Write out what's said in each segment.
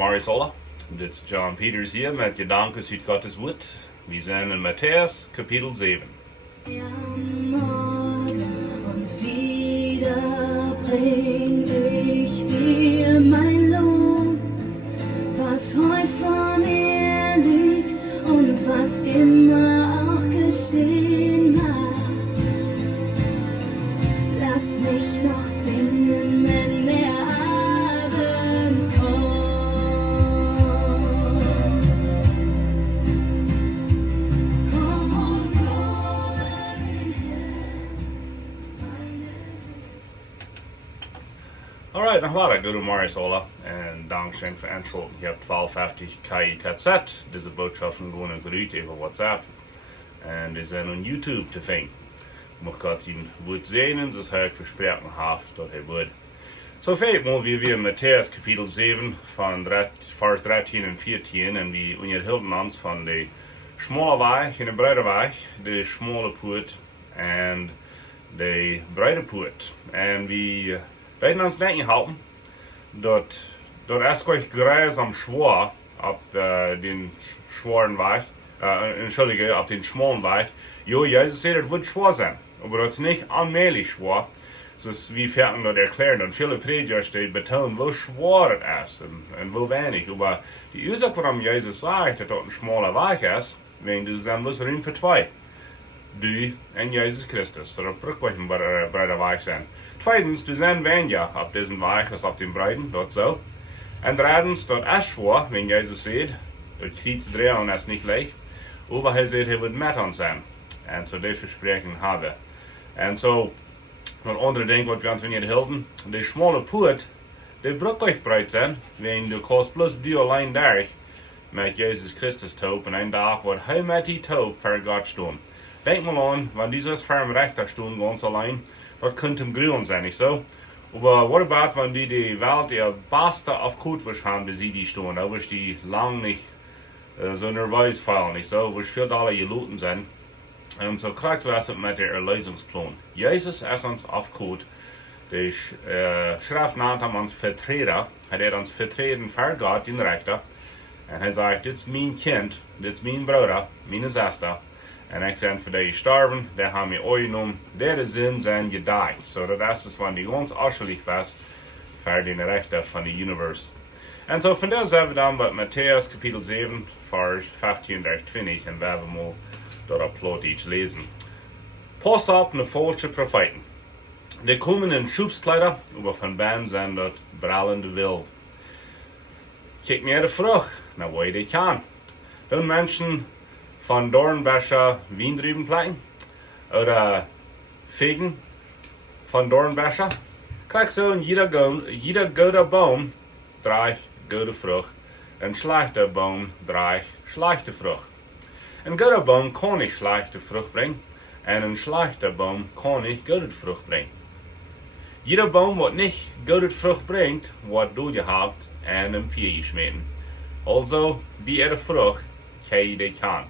Goedemorgen alle. Dit is John Peters hier met gedanken uit Gottes Woord. We zijn in Matteaus, Kapitel 7. Am Morgen und wieder bring ich dir mein Lohn, was heut vor mir liegt und was immer auch geschehen mag. Lass mich noch singen, wenn der Abend kommt. Komm und lobe den Herrn, meine Alright, nog wat. Goedemorgen alle. En dankzij voor aanschoten. Je hebt 1250 KZ. Deze boodschappen gewoon een geruut over WhatsApp. En die zijn op YouTube te vinden. Mocht God zijn woord zegenen, zoals hij versproken heeft dat hij wordt. Zo feit moeten we weer Matteaus Kapitel 7 van vers 13 en 14 en we onderhielden ons van de smalle weg en de breide weg, de smalle poort en de breide poort. En we werden ons denken houden dat es gleich grausam schwer op den schweren weg, entschuldige, op den schmalen weg. Jo, Jezus zei dat het wordt schwer zijn, aber dat is niet allmählich schwer. Dus wie werden dat erklären. Und viele Prediger betonen, wie schwer es ist und wie wenig. Aber die Ursache, warum Jesus sagt, dass das ein schmaler Weg ist, wenn du sein musst, Raum für zwei. Du und Jesus Christus, so das brückweichen breiter Weg sein. Zweitens, du sein weniger auf diesem Weg als auf dem breiten, dort so. Und drittens, dort ist schwer, wenn Jesus sagt, das Krieg zu drehen ist nicht leicht. Aber er sagt, er wird mit uns sein. Und so das Versprechen habe. Und so, een andere ding wat we ons wanneer hielden, de smalle poort, de brug breit zijn, wenn du kost plus die alleen daar met Jezus Christus taub en een dag wordt hij met die taub voor God staan. Denk mal aan, wanneer dieses ferm rechter staan ganz allein, dat kunt hem gruwen zijn, niet zo? Aber what about wanneer die Welt die beste auf gut was haben, die sie die staan, da was die lang nicht so nervös fallen, nicht so? Was viel alle gelooten zijn. En zo krijgt we het met de erlösungsplan. Jezus is ons afgoed. De schrift naam aan ons vertreden. Hij heeft ons vertreden voor God, den rechter. En hij zegt, dit is mijn kind, dit is mijn broeder, mijn zuster. En ik zeg, voor die sterven, daar hebben we ooit genomen, der zin zijn gedaan. Zo dat is van die ons afschelijk was, voor den rechter van de universe. En zo vandaag zijn we dan bij Matteaus Kapitel 7, vers 15 tot 20. En we hebben mal door op Plautdeetsch lesen. Pas op naar Faulsche Profeeten. Die komen in Schubskleider, aber von Band zijn dat brallende wild. Kijk naar de vrucht, naar waar je die kan. Dan mensen van Dornbecher Wiendrüben pleiten, oder Fegen von Dornbecher. Kijk zo, jeder gute Baum draagt gute Frucht, en schlechte Baum draagt schlechte Frucht. Een goede boom kan niet slechte vrucht brengen en een slechte boom kan niet goede vrucht brengen. Jeder boom wat niet goede vrucht brengt, wordt doodgehaald en een vuur gesmeten. Also, bij de vrucht kan je die kan.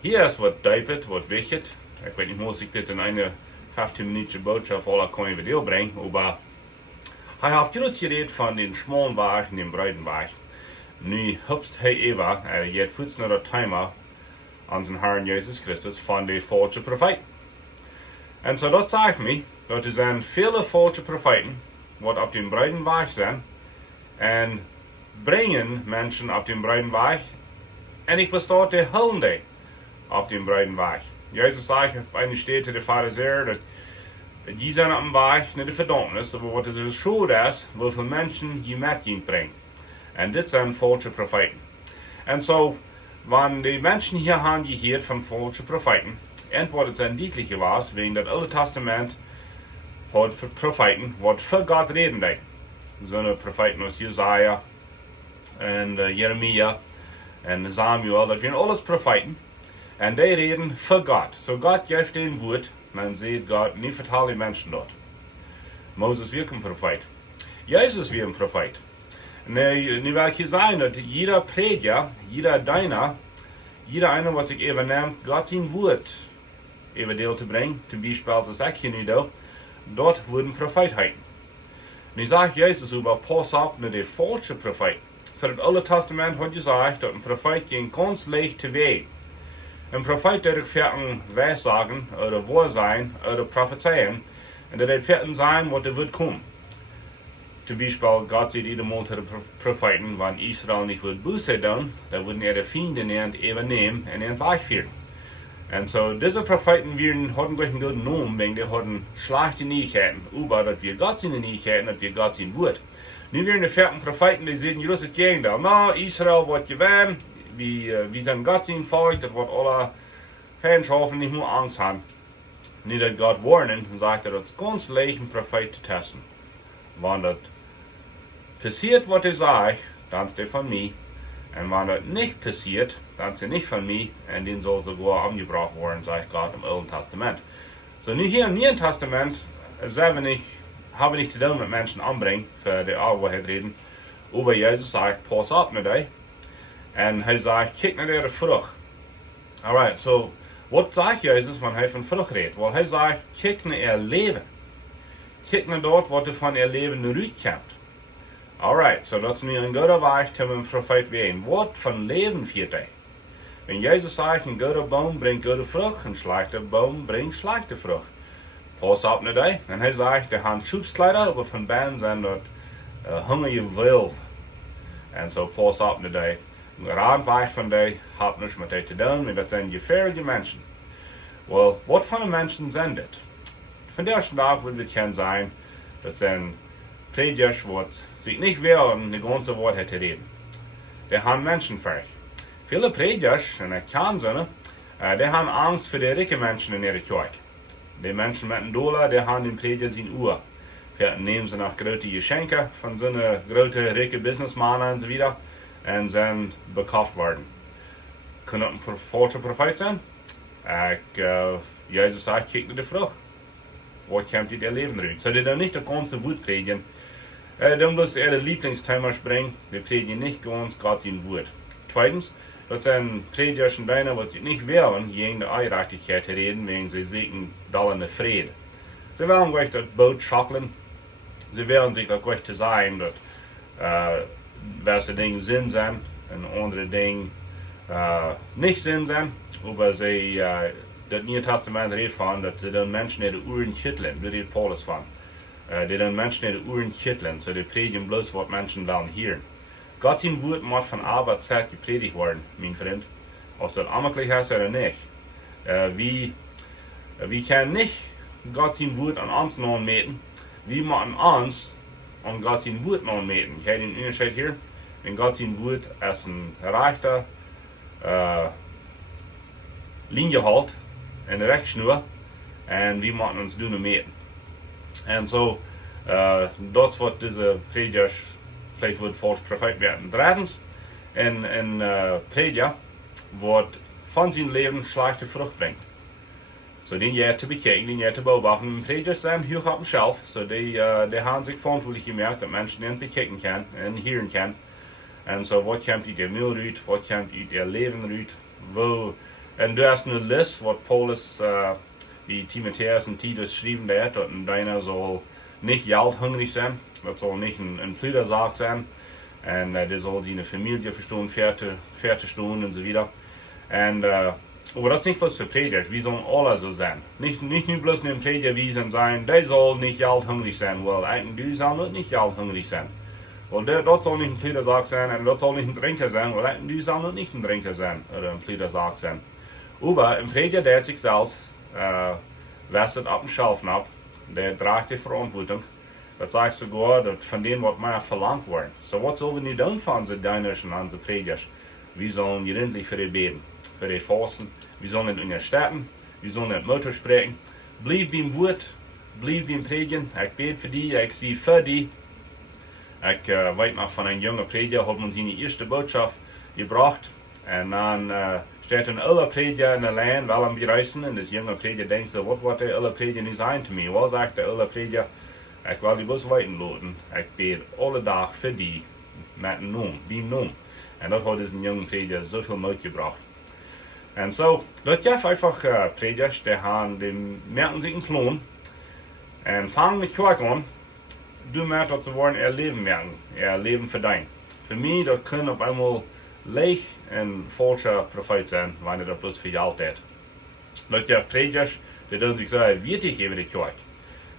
Hier is wat David, wat wichtig. Ik weet niet hoe ik dit in een 15-minuten boodschap alle kan video brengen, maar hij heeft genoeg geredet van den schmalen weg en den breiten weg. Nu hupst hij even, je hebt voets naar de timer, onze Herrn Jezus Christus van de Faulsche Profeeten. En zo dat zegt me, dat er zijn vele Faulsche Profeeten, wat op den breiten weg zijn, en brengen mensen op den breiten weg, en ik bestaat de hulde op den breiten weg. Jezus zegt op een stede de Pharisäer, dat die zijn op een weg naar de verdammnis, maar wat het dus schuld is, hoeveel mensen je met je brengt. En dit zijn Faulsche Profeeten. En zo, wanneer die mensen hier hebben gehoord van Faulsche Profeeten, entweder het zijn dichtliche was, wegen dat Oude Testament had voor Profeeten, wat voor God reden deed. Zo'n Profeeten als Jesaja en Jeremia en Samuel, dat zijn alles Profeeten. En die reden voor God. So God geeft een woord, man ziet God niet vertellen die mensen dat. Moses weer een Profeet. Jezus weer een Profeet. Nu wil ik je zeggen dat jeder prediger, jeder Diener, jeder einer, wat zich even neemt, God zijn woord even deel te brengen, zum Beispiel als ik hier nu doe, dort worden Prophet heiten. Nu sagt Jesus über, pass auf mit den falschen Propheten. So das Alte Testament hat gesagt, dass ein Prophet ging ganz leicht zu Weg. Ein Prophet der Gefährten Weissagen oder Wahrsein oder Prophezeien und der Gefährten sein, was wird kommen. Zum Beispiel, Gott sagt jedem Mal zu den Propheten, wenn Israel nicht wird Buße tun, dann würden die Feinde nicht übernehmen und ihren Weg führen. Und so, diese Propheten hatten gleich einen guten Namen, wegen die hatten schlechte Neuigkeiten, über dass wir Gott seine Neuigkeiten, dass wir Gott sein Wort. Nu werden die vierten Propheten, die sagen, das ist das Gegenteil. Na, Israel wird gewähren, wir sind Gott sein Volk, das wird alle Feindschaften nicht nur Angst haben. Nu, dass Gott warnen und sagt, das ist ganz leicht, einen Prophet zu testen. Wenn das passiert, was ich sage, dann ist der von mir. Und wenn das nicht passiert, dann ist er nicht von mir und den soll sogar umgebracht werden, sagt Gott im Alten Testament. So, nu hier im Neuen Testament haben wir nicht zu tun mit Menschen anbringen, für die Wahrheit reden. Aber Jesus sagt, pass auf mit euch. Und er sagt, kick nach ihrer Frucht. Alright, so, was sagt Jesus, wenn er von Frucht redet? Weil er sagt, kick nach ihr Leben. Kick nach dort, was von ihr Leben rauskommt. Alright, so das ist nu ein guter Weg, um ein Prophet werden. Was von Leben führt er? Wenn Jesus sagt, ein guter Baum bringt gute Frucht, ein schlechter Baum bringt schlechte Frucht. Pass auf mit euch. Und er sagt, die haben Schubskleider, aber von Band sind dort hungrige Wild. Und so pass auf mit euch. Ein Radweg von euch hat nichts mit euch zu tun, und das sind gefährliche Menschen. Well, was für Menschen sind das? Von der Tag würde wir kennen sein, das sind Prediger, die sich nicht wehren, die ganze Wahrheit zu reden. Die haben Menschenfurcht. Viele Prediger, und ich kann sie, die haben Angst vor den reichen Menschen in ihrer Kirche. Die Menschen mit dem Dollar, die haben den Prediger sein Uhr. Wir nehmen sie nach große Geschenke von so einer großen, reichen Businessmannen und so weiter und sind bekauft worden. Kann das ein falscher Prophet sein? Jesus sagt, kick nach der Frucht. Was kommt in ihr Leben raus? So, die dann nicht das ganze Wort predigen. Dann bloß ihre Lieblingsthema springen, die predigen nicht ganz Gott sein Wort. Zweitens, das sind Prediger und Beine, die sich nicht wehren, gegen die Einrachtigkeit reden, wegen sie siegen dauernde Friede. Sie werden gleich das Boot schackeln. Sie werden sich da gleich zu sagen, dass welche Dinge Sinn sind und andere Dinge nicht Sinn sind. Aber sie, das Neue Testament redet von, dass sie den Menschen ihre Uhren kitteln. Das redet Paulus von. Die den Menschen ihre Uhren kitteln, so die predigen bloß, was Menschen dann hören. Gott sein Wort muss von A bis Z gepredigt werden, mein Freund. Ob das amtlich ist oder nicht. Wir können nicht Gott sein Wort an uns nachmeten. Wir müssen uns an Gott sein Wort nachmeten. Ich habe den Unterschied hier. Wenn Gott sein Wort als ein rechter Linie hält, eine Rechtsschnur, und wir müssen uns nachmeten. Und so, das wird diese Prediger, vielleicht wird Faulsche Profeeten werden. Drittens, ein Prediger wird von seinem Leben schlechte Frucht bringt. So, den je zu bekennen, den je zu beobachten. Prediger sind hoch auf dem Shelf, so die haben sich verantwortlich gemerkt, dass Menschen den bekennen können und hören können. Und so, was kommt in ihr Müll raus, was kommt in ihr Leben raus, und du hast eine Liste, was Paulus, wie Timotheus und Titus schrieben, dass deiner soll nicht geldhungrig sein, das soll nicht ein Plüdersack sein, und der soll seine Familie verstehen, Pferde stehen und so weiter. Und, aber das ist nicht was für Prediger, wir sollen alle so sein. Nicht nur bloß ein Prediger wie sie sein, der soll nicht geldhungrig sein, weil eigentlich du soll nicht geldhungrig sein. Weil das soll nicht ein Plüdersack sein, und das soll nicht ein Trinker sein, weil eigentlich du soll nicht ein Trinker sein, oder ein Plüdersack sein. Aber ein Prediger, der sich selbst wässet ab dem Schelfen ab, der trägt die Verantwortung. Das sagt sogar, dass von dem, was mehr verlangt wird. So, was sollen wir nicht tun von unseren Dienern und unseren Predigern? Wir sollen gründlich für die beten, für die fasten. Wir sollen in den Städten, wir sollen in Mutter sprechen. Bleib beim Wort, bleib beim Predigen. Ich bete für die, ich sehe für die. Ich weiß noch von einem jungen Prediger, hat man seine erste Botschaft gebracht. Und dann steht ein aller Prediger in der Land, weil am bereisen, und das junge Prediger denkt so, was wird der aller Prediger nicht sein zu mir? Was sagt der aller Prediger? Ich will die bloß weiten lassen. Ich bete alle Tag für die, mit dem Namen, beim Namen. Und das hat diesen jungen Prediger so viel Mut gebracht. Und so, das gibt einfach Prediger, die merken sich einen Plan und fangen mit Kirche an. Du merkst, dass sie wollen ihr Leben merken, ihr Leben für dein. Für mich, das kann auf einmal leicht ein falscher Prophet sein, wenn er das bloß für Geld hat. Leute, ja, Prediger, die tun sich sehr wichtig über die Kirche.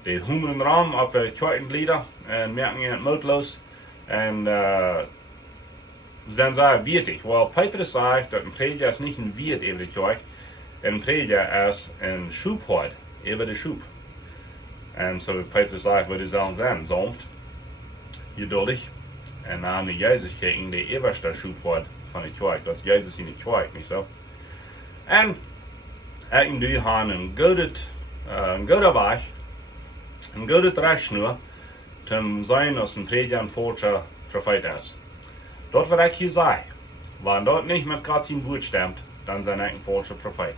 Die hungern rum auf die Kirchenglieder und merken ihnen mutlos und sind sehr wichtig. Weil Petrus sagt, dass ein Prediger ist nicht ein Wirt über die Kirche, ein Prediger ist ein Schubhort über die Schub. Und so Petrus sagt, was die sollen sein, sanft, geduldig, und dann die Jesus gegen die oberste Schubhort von der Kirche. Das ist Jesus in der Kirche, nicht so? Und ich du haben ein guter Weg, ein guter Rechtsschnur, zum sein, dass ein Prediger ein falscher Prophet ist. Dort, was ich hier sage, wenn dort nicht mit Gott sein Wort stimmt, dann bin ich ein falscher Prophet.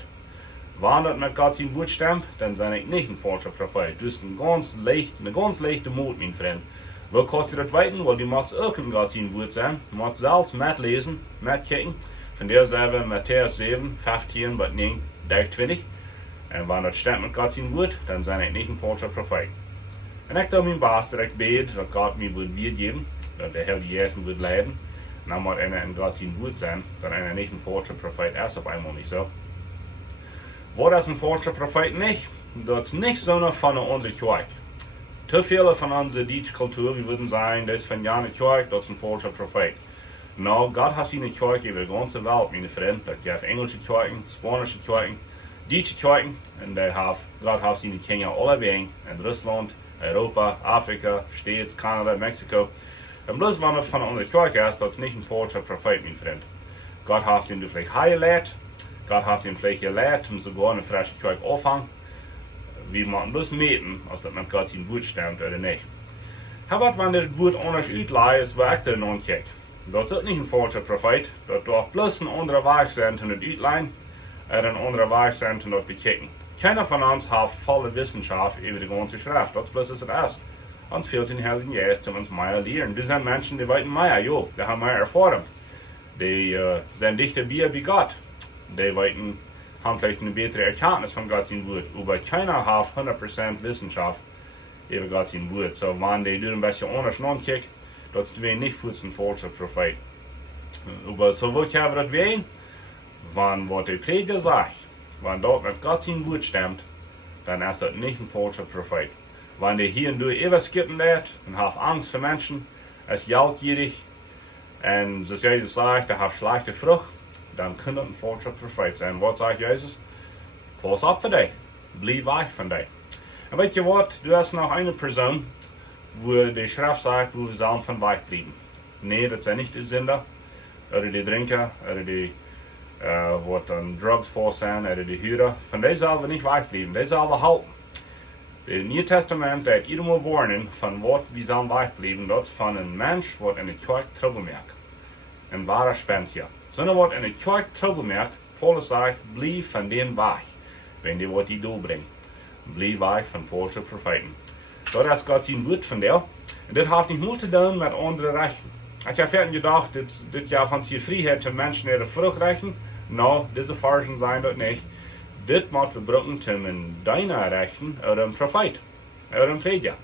Wenn dort mit Gott sein Wort stimmt, dann bin ich nicht ein falscher Prophet. Das ist eine ganz leichte Mut, mein Freund. Wo kannst du das weiten? Weil du musst auch in Gott sein Wort sein. Du musst selbst mitlesen, mitkicken. Von der selber Matteaus 7, 15 bis 9, 20. Und wenn das stimmt mit Gott sein Wort, dann bin ich nicht ein falscher Prophet. Und ich tue mein Bestes, dass ich bete, dass Gott mir wird geben, dass der Heilige Jesus wird leiden. Und dann muss einer in Gott sein Wort sein, dass einer nicht ein falscher Prophet ist, auf einmal nicht so. Wo das ein falscher Prophet nicht, das ist nicht so eine von unserer Kirche. Zu viele von unserer deutschen Kultur, wir würden sagen, das ist von einer Kirche, das ist ein falscher Prophet. No, Gott hat seine Kirche über die ganze Welt, meine Freunde. Das gibt englische Kirchen, spanische Kirchen, deutsche Kirchen, und Gott hat seine Kinder alle wegen, in Russland, Europa, Afrika, States, Kanada, Mexiko. Und bloß wenn das von unserer Kirche ist, das ist nicht ein falscher Prophet, mein Freund. Gott hat ihn vielleicht heilgelehrt, Gott hat ihn vielleicht gelehrt, um sogar eine frische Kirche aufzufangen. Wir müssen bloß meten, als das mit Gott sein Wort stimmt oder nicht. Aber wenn das Wort anders ausleiht, ist was ich da noch kicke. Das ist nicht ein falscher Prophet, das darf bloß ein anderer Weg sein, um das ausleihen, oder ein anderer Weg sein, um das bekicken. Keiner von uns hat volle Wissenschaft über die ganze Schrift, das bloß ist es. Uns fehlt den Heiligen Geist, um uns mehr lernen. Das sind Menschen, die weiten mehr, die haben mehr Erfahrung. Die sind dichter wie Gott. Die haben vielleicht eine bessere Erkenntnis von Gott sein Wort. Aber keiner hat 100% Wissenschaft über Gott sein Wort. So, wenn die ein bisschen anders nachkicken, das ist nicht für ein falscher Prophet. Aber so wird ja das wehen, wenn was der Prediger sagt, wenn dort mit Gott sein Wort stimmt, dann ist das nicht ein falscher Prophet. Wenn der hier und da überskippen wird und hat Angst vor Menschen, ist geldgierig und das Jesus sagt, der hat schlechte Frucht, dann kann das ein falscher Prophet sein. Was sagt Jesus? Pass auf für dich, bleib weg von dir. Und weißt du was, du hast noch eine Person, wo die Schrift sagt, wo wir sollen von weg bleiben. Nee, das sind nicht die Sünder, oder die Trinker, oder die, was dann Drugs vor sind, oder die Hüter. Von denen sollen wir nicht wegbleiben, die sollen wir halten. Das Neue Testament hat jedem warnen, von was wir sollen wegbleiben, das ist von einem Mensch, der in der Kirche Trouble merkt. Ein wahrer Spencer. Sondern was in der Kirche Trouble merkt, Paulus sagt, bleib von denen weg, wenn die was die bringen. Bleib weg von falschen Propheten. So, das ist Gott sein Wort von dir. Und das hat nicht nur zu tun mit anderen Rechten. Ich habe vorhin gedacht, das ja von hier Freiheit zu Menschen ihre Frucht rechten. No, diese Farschen sein das nicht. Das muss wir brauchen, um deiner Rechten oder ein Prophet oder ein Prediger.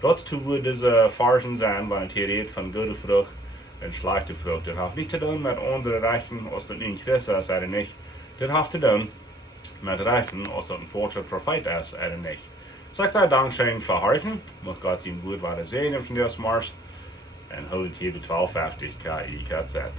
Dazu wird diese Farschen sein, wenn es hier redet von guter Frucht und schlechter Frucht. Das hat nicht zu tun mit anderen Rechten, als das nicht Christus ist oder nicht. Das hat zu tun mit Rechten, als das ein falscher Prophet ist oder nicht. So ich sage Dankeschön für Horchen. Muss Gott sein Wort weiter sehen, von dir Mars. Und holt hier die 1250 KI KZ.